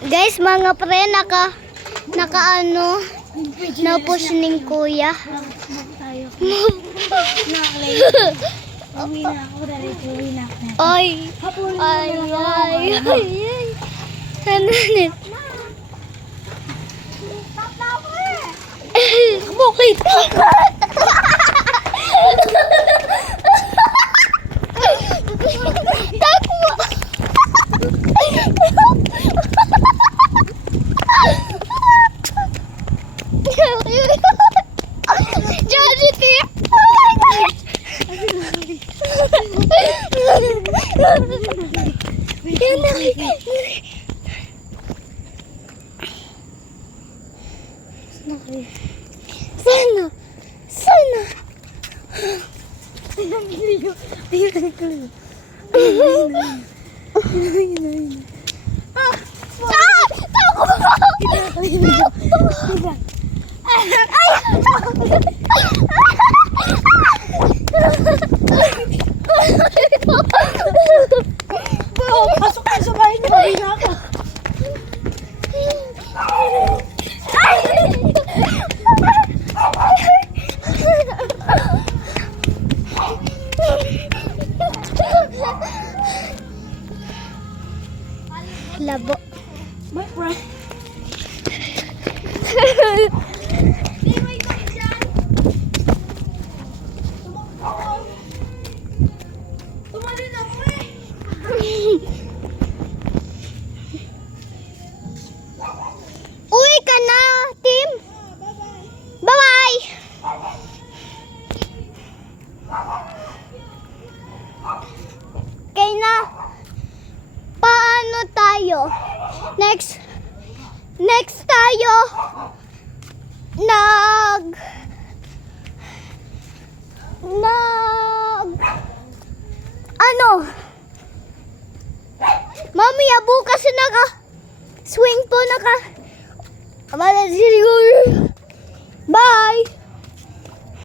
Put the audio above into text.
Guys, mga pre, naka ano, na-push ning kuya. Uwi na ako dahil uwi na ako. Ay, ay. Ano nito? Bakit? Takbo! Charity! Yan na. Sana. Sana. Pasok ka sa bahay niyo. Uwi na ako. Labo. My friend. Tumalin ako eh. Uwi ka na, Tim. Bye-bye. Okay na. Paano tayo? Next tayo. Ano? Mamaya bukas swing po Bye!